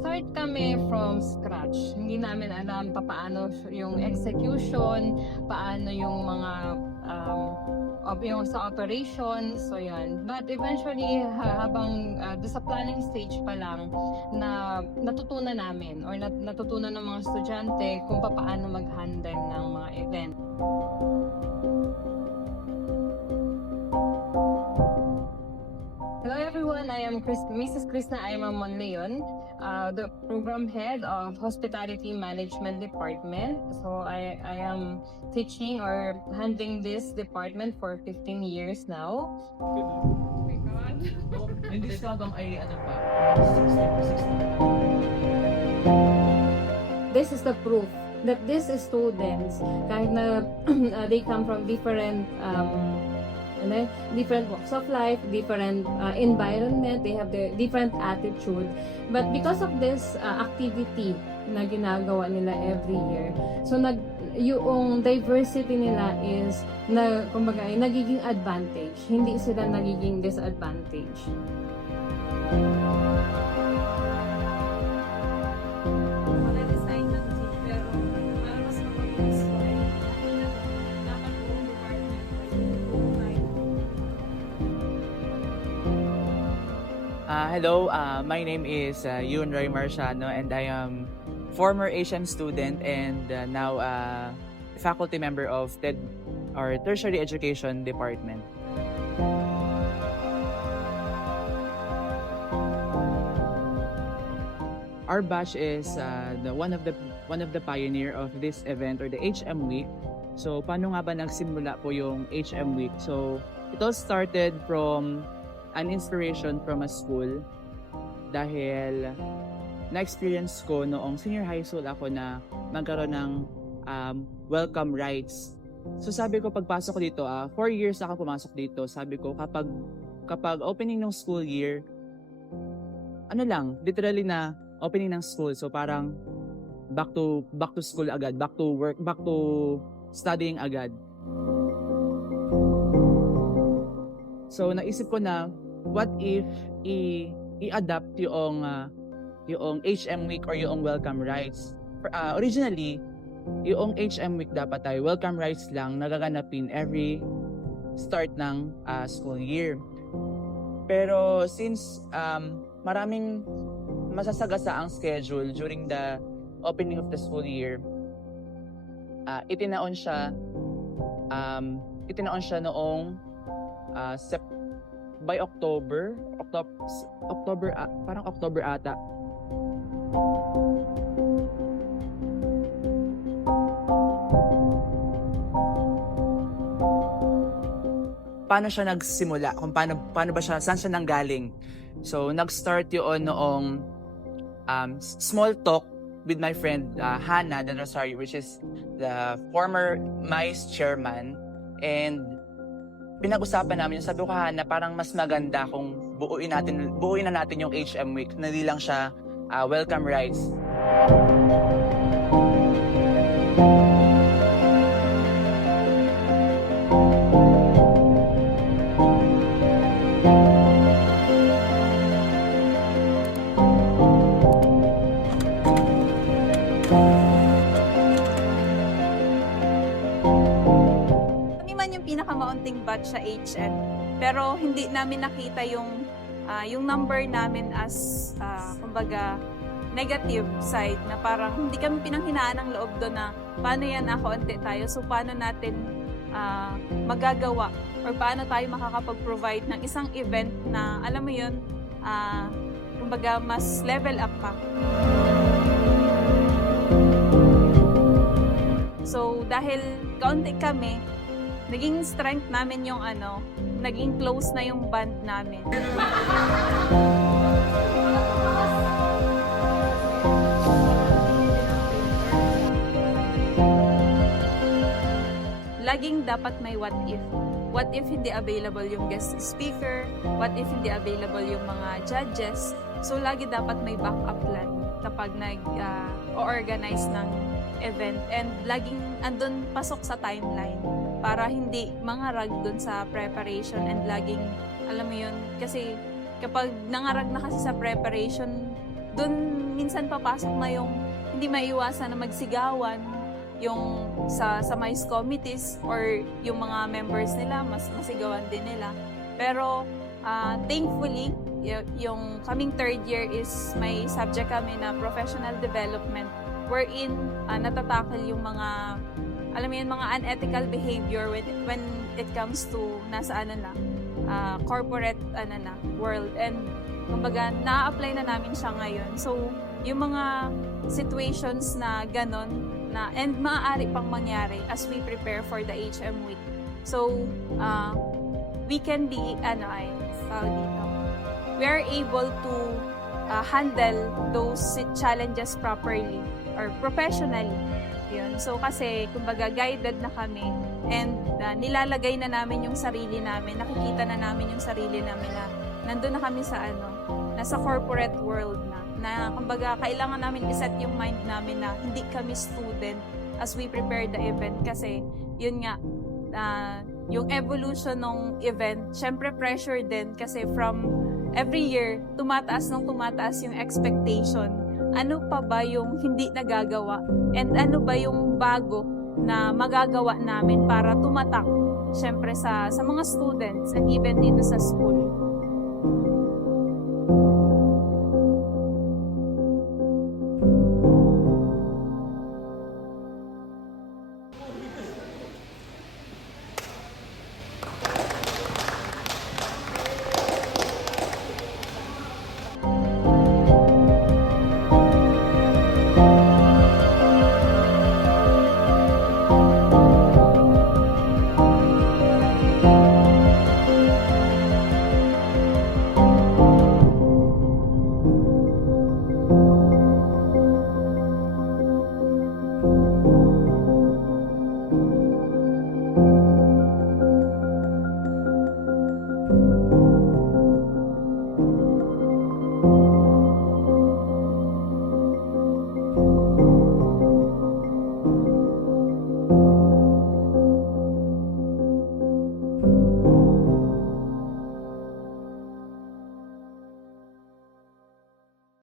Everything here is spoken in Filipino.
nag-start kami from scratch. Hindi namin alam paano yung execution, paano yung mga yung sa operation, so yan. But eventually, habang doon sa planning stage pa lang, na natutunan namin or natutunan ng mga estudyante kung paano mag-handle ng mga event. Hello everyone, I am Mrs. Krishna Aima Monleon, the program head of Hospitality Management Department. So I am teaching or handling this department for 15 years now. Oh my God. Yung discount ay ano pa? 60. This is the proof that these students, kahit na they come from different different walks of life, different environment, they have the different attitude. But because of this activity na ginagawa nila every year, so yung diversity nila is kumbaga ay nagiging advantage, hindi sila nagiging disadvantage. Hello, my name is Yun Roy Marciano and I am former Asian student and now faculty member of TED or Tertiary Education Department. Our batch is one of the pioneer of this event or the HM Week. So paano nga ba nagsimula po yung HM Week? So it all started from an inspiration from a school dahil na-experience ko noong senior high school ako na magkaroon ng welcome rites. So sabi ko pagpasok ko dito, 4 years ako pumasok dito, sabi ko kapag opening ng school year, literally na opening ng school, so parang back to school agad, back to work, back to studying agad. So naisip ko na what if i-adapt yung HM Week or yung welcome rites. Originally, yung HM Week dapat ay welcome rites lang nagaganapin every start ng school year. Pero since maraming masasagasa ang schedule during the opening of the school year, itinaon siya noong by October parang October ata. Paano siya nagsimula? Kung paano ba siya, saan siya nanggaling? So nag-start yun noong small talk with my friend Hannah Del Rosario, which is the former MICE chairman, and pinag-usapan namin, sabi ko Hannah, parang mas maganda kung buuin na natin yung HM Week, na hindi lang siya welcome rites. Pinakamaunting batch sa HN, pero hindi namin nakita yung number namin as kumbaga negative side, na parang hindi kami pinanghinaan ng loob doon na paano yan nakaunti tayo, so paano natin magagawa or paano tayo makakapag-provide ng isang event na alam mo yun, kumbaga mas level up pa. So dahil kaunti kami, naging strength namin yung naging close na yung band namin. Laging dapat may what if. What if hindi available yung guest speaker? What if hindi available yung mga judges? So lagi dapat may backup plan kapag nag-organize ng event, and laging andun pasok sa timeline para hindi mangarag dun sa preparation, and laging, alam mo yun, kasi kapag nangarag na kasi sa preparation, dun minsan papasok na yung hindi maiwasan na magsigawan yung sa MICE committees or yung mga members nila, masigawan din nila. Pero thankfully, yung coming third year is may subject kami na professional development wherein natatakal yung mga, alam mo yun, mga unethical behavior when it comes to nasa corporate world. And kumbaga, na-apply na namin siya ngayon. So, yung mga situations na ganon, and maaari pang mangyari as we prepare for the HM Week. So, we can be, we are able to handle those challenges properly or professionally. Yun. So, kasi, kumbaga, guided na kami and nilalagay na namin yung sarili namin, nakikita na namin yung sarili namin na nandun na kami sa nasa corporate world na kumbaga kailangan namin iset yung mind namin na hindi kami student as we prepare the event kasi yun nga yung evolution ng event, syempre pressure din kasi from every year tumataas yung expectation. Ano pa ba yung hindi nagagawa and ano ba yung bago na magagawa namin para tumatak syempre sa mga students and even dito sa school.